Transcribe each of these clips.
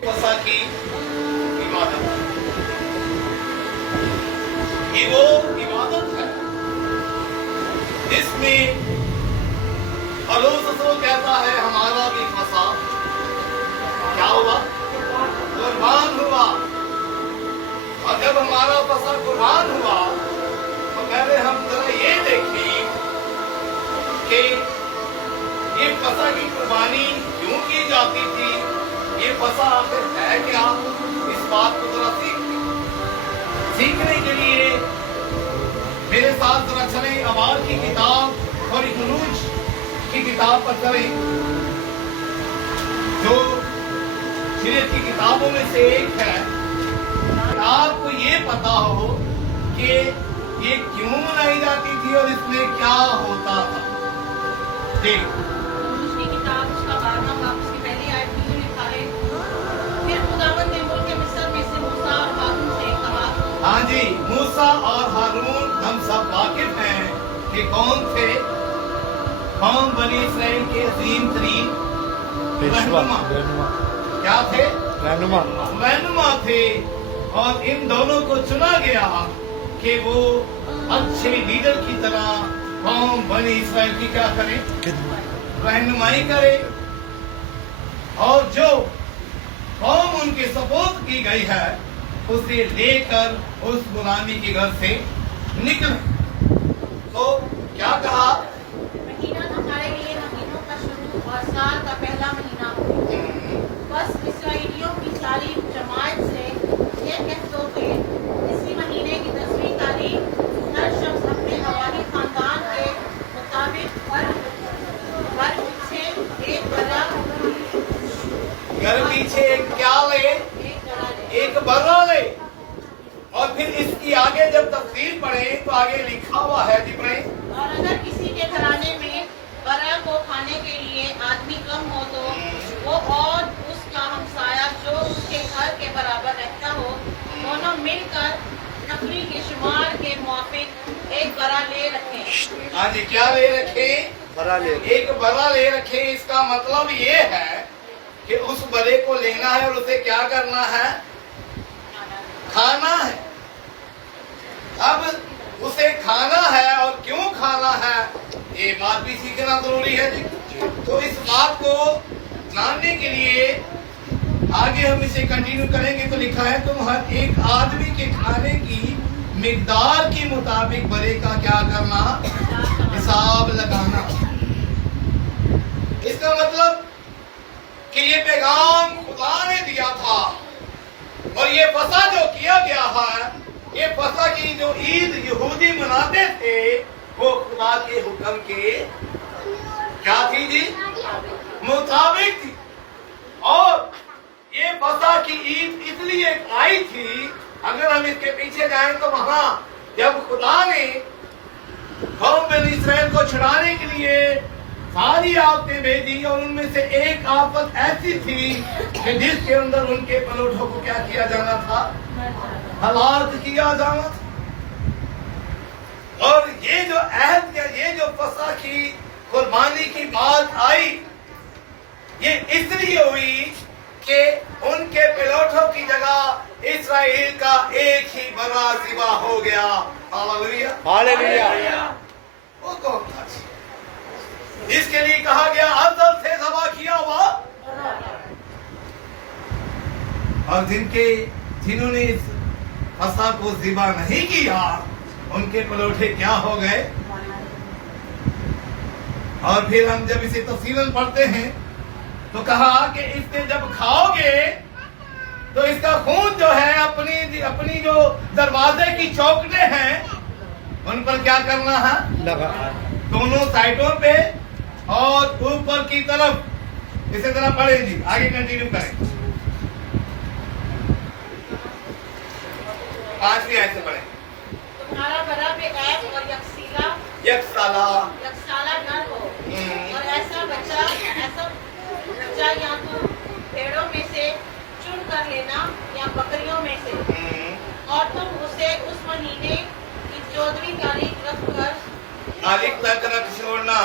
फसा की इबादत, ये वो इबादत है जिसमें अलोसो कहता है हमारा भी फसा क्या हुआ, कुर्बान हुआ। और जब हमारा फसा कुर्बान हुआ तो पहले हम जरा ये देखें कि ये फसा की कुर्बानी क्यों की जाती थी, ये फसा आखिर है क्या। इस बात को जरा सीखने के लिए मेरे साथ जरा चलें, अमाल की किताब और खुरूज की किताब पर चलें, जो शरीयत की किताबों में से एक है। आपको ये पता हो कि ये क्यों मनाई जाती थी और इसमें क्या होता था। देखो उसकी किताब उसका 12वां बाब उसकी पहली आयत में लिखा है, फिर खुदावंद ने मुल्क मिस्र में से मूसा और हारून से कहा। हाँ जी, मूसा और हारून हम सब वाकिफ हैं कि कौन थे, कौम बनी इसराइल के अजीम तरीन रहनुमा क्या थे, रहनुमा थे। और इन दोनों को चुना गया कि वो अच्छे लीडर की तरह कौम बनी इसराइल की क्या करें, रहनुमाई करे। और जो कौम उनके सपोर्ट की गई है उसे लेकर उस गुलामी के घर से निकले। तो क्या कहा, महीना तुम्हारे लिए महीनों का शुरू और साल का पहला महीना हो। बस इस्राएलियों की सारी जमात से ये कह दो कि इसी महीने की 10वीं तारीख हर शख्स अपने हवाली खानदान के मुताबिक वर्ग पीछे एक बर्रा, घर पीछे एक क्या ले, एक बर्रा ले। और फिर इसकी आगे जब तफसील पढ़े तो आगे लिखा हुआ है जी पढ़े, और अगर किसी के घराने में बर्रा को खाने के लिए आदमी कम हो तो वो और उसका हमसाया जो उसके घर के बराबर रहता हो, दोनों मिलकर नफली के शुमार के मुआफिक एक बर्रा ले रखें। हाँ जी, क्या ले रखे, एक बर्रा ले रखे। इसका मतलब ये है कि उस बड़े को लेना है और उसे क्या करना है, खाना है। अब उसे खाना है और क्यों खाना है ये बात भी सीखना जरूरी है जी। तो इस बात को जानने के लिए आगे हम इसे कंटिन्यू करेंगे। तो लिखा है तुम हर एक आदमी के खाने की मिकदार के मुताबिक बड़े का क्या करना, हिसाब लगाना। इसका मतलब कि ये पैगाम खुदा ने दिया था और ये फसा जो किया गया है, ये फसा की जो ईद यहूदी मनाते थे वो खुदा के हुक्म के क्या थी जी, मुताबिक थी। और ये फसा की ईद इसलिए आई थी, अगर हम इसके पीछे जाएं तो वहां जब खुदा ने कौम बनी इसराइल को छुड़ाने के लिए सारी आफतें भेजी और उनमें से एक आफत ऐसी थी कि जिसके अंदर उनके पलोठों को क्या किया जाना था, हलाक किया जाना था। और ये जो अहद या ये जो फसा की कुर्बानी की बात आई, ये इसलिए हुई कि उनके पिलोठों की जगह इस्राएल का एक ही बड़ा ज़िबा हो गया। Hallelujah, hallelujah. वो कौन था इसके लिए कहा गया अफजल से ज़बा किया हुआ, और जिन्होंने इस फसा को ज़िबा नहीं किया उनके पलोठे क्या हो गए। और फिर हम जब इसे तफसीलन पढ़ते हैं तो कहा कि इससे जब खाओगे तो इसका खून जो है अपनी जो दरवाजे की चौखटें हैं उन पर क्या करना है, लगा दोनों साइडों पे और ऊपर की तरफ। इसी तरह पढ़े जी, आगे कंटिन्यू करें। 5वीं आयत से पढ़े। तुम्हारा बड़ा बेगाब और यकसाला नर हो, और ऐसा बच्चा या तो भेड़ों में से चुन कर लेना या बकरियों में से, और तुम उसे उस महीने की 14वीं तारीख तक छोड़ना,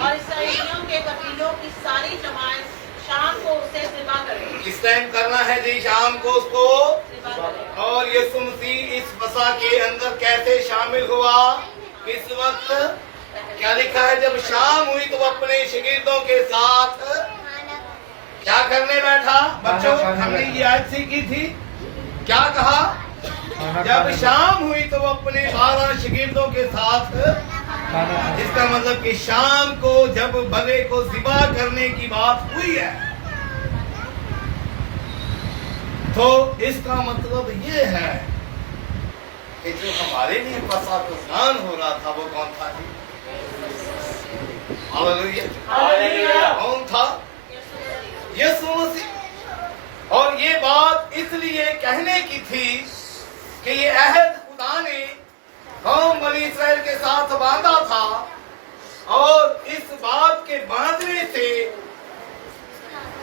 और इसराइलियों के कबीलों की सारी जमात शाम को उसे किस टाइम करना है जी? शाम को उसको। सिवा करें। और यीशु मसीह इस फसा के अंदर कैसे शामिल हुआ? किस वक्त? क्या लिखा है? जब शाम हुई तो वो अपने शागिर्दों के साथ क्या करने बैठा? बच्चों, हमने ये आज सीखी थी, क्या कहा? जब शाम हुई तो वो अपने 12 शागिर्दों के साथ, इसका मतलब कि शाम को जब बकरे को ज़िबा करने की बात हुई है, तो इसका मतलब ये है कि जो हमारे लिए फसा कुर्बान हो रहा था वो कौन था जी? हालेलुया। कौन था? यीशु मसीह। और ये बात इसलिए कहने की थी कि ये अहद खुदा ने कौम बनी इस्राएल के साथ बांधा था, और इस बात के बांधने से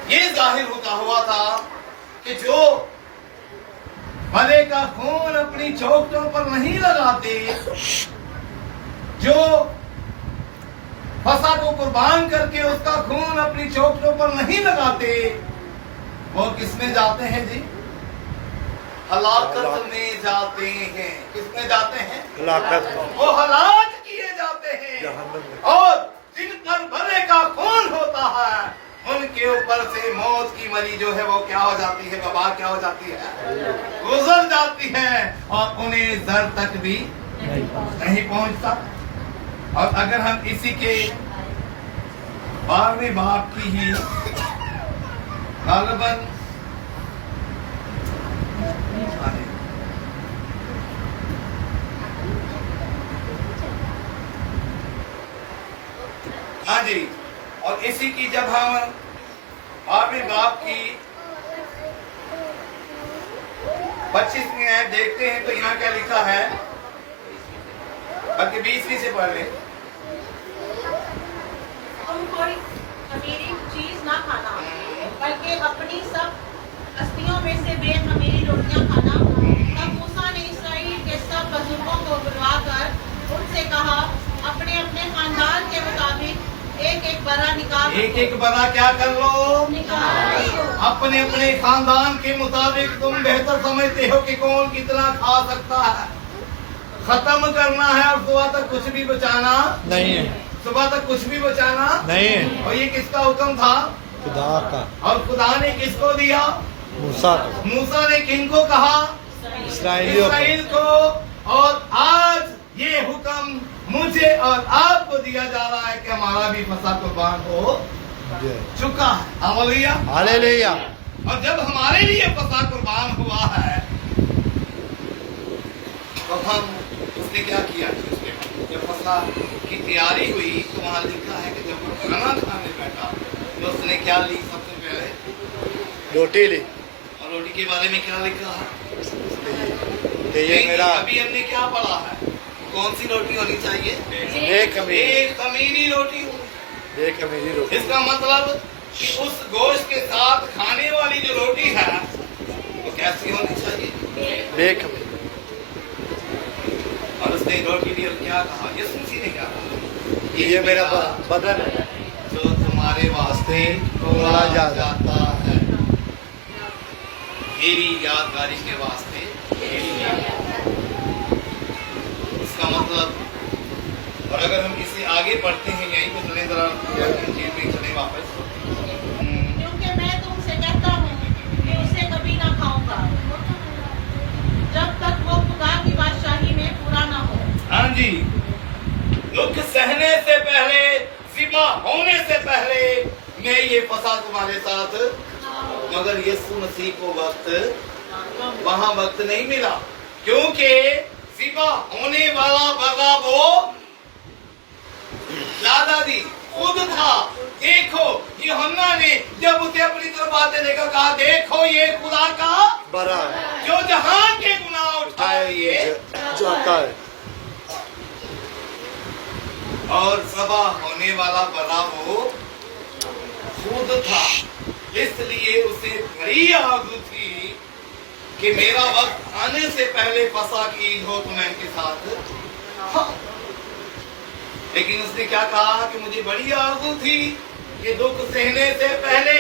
ये जाहिर होता हुआ था कि जो भले का खून अपनी चौखटों पर नहीं लगाते, जो फसा को कुर्बान करके उसका खून अपनी चौखटों पर नहीं लगाते, वो किसमें जाते हैं जी? हलाकत में जाते हैं। किसमें जाते हैं? हलाकत। वो हलाक किए जाते हैं। और जिन पर भले का खून होता है, उनके ऊपर से मौत की मरी जो है वो क्या हो जाती है? वबा क्या हो जाती है? गुजर जाती है, और उन्हें जर तक भी नहीं पहुंचता। और अगर हम इसी के 12वें बाब की ही गालिबन हाँ जी, और इसी की जब हम 12वें बाब की 25वीं आयत देखते हैं तो यहाँ क्या लिखा है? बल्कि 20वीं से पढ़ लें। तुम कोई खमीरी चीज ना खाना, बल्कि अपनी सब हस्तियों में से बेखमीरी रोटियां खाना। तब मूसा ने इस्राएल के सब बुजुर्गों को बुलवाकर उनसे कहा, अपने अपने खानदान के मुताबिक एक एक बरा निकाल एक बरा क्या कर लो? निकाल लो। अपने अपने खानदान के मुताबिक तुम बेहतर समझते हो कि कौन कितना खा सकता है। खत्म करना है, और सुबह तक कुछ भी बचाना नहीं है। सुबह तक कुछ भी बचाना नहीं है। और ये किसका हुक्म था? खुदा का। और खुदा ने किसको दिया? मूसा को। मूसा ने किनको कहा? इस्राएलियों को। इस्राएल को। और आज ये हुक्म मुझे और आपको दिया जा रहा है कि हमारा भी फसा कुर्बान हो चुका है। हालेलुया। हालेलुया। और जब हमारे लिए फसा कुर्बान हुआ है, तो हम उसने क्या किया? जब फसा की तैयारी हुई तो वहां लिखा है कि जब वो खाना खाने बैठा तो उसने क्या ली? सबसे पहले रोटी ली। और रोटी के बारे में क्या लिखा है? ये मेरा अभी हमने क्या पढ़ा है? कौन सी रोटी होनी चाहिए? एक खमीरी रोटी। एक खमीरी रोटी। इसका मतलब कि उस गोश्त के साथ खाने वाली जो रोटी है वो कैसी होनी चाहिए? एक खमीरी। और उसने रोटी ली और क्या कहा? यीशु मसीह ने क्या कहा? ये मेरा बदन है जो तुम्हारे वास्ते तोड़ा जाता है। मेरी यादगारी के वास्ते मेरी यादगारी। इसका मतलब, और अगर हम इसे आगे पढ़ते हैं, यहीं पे चले जरा इंजील में चले वापस। क्योंकि मैं तुमसे कहता हूँ कि उसे कभी ना खाऊंगा, जब तक वो खुदा की बादशाही में पूरा ना हो। हाँ जी, दुख सहने से पहले, ज़िबा होने से पहले मैं ये फसा तुम्हारे साथ। मगर यीशु मसीह को वहां वक्त नहीं मिला, क्योंकि ज़िबा होने वाला बर्रा वो दादा दी खुद था। देखो, यूहन्ना ने जब उसे अपनी तरफ आते देखा, कहा देखो ये खुदा का बड़ा है जो जहान के गुनाह उठाए जाता है। और सभा होने वाला बड़ा वो खुद था। इसलिए उसे बड़ी आरज़ू थी कि मेरा वक्त आने से पहले फसा की ईद हो तो मैं इनके साथ। हाँ। लेकिन उसने क्या कहा कि मुझे बड़ी आरज़ू थी कि दुख सहने से पहले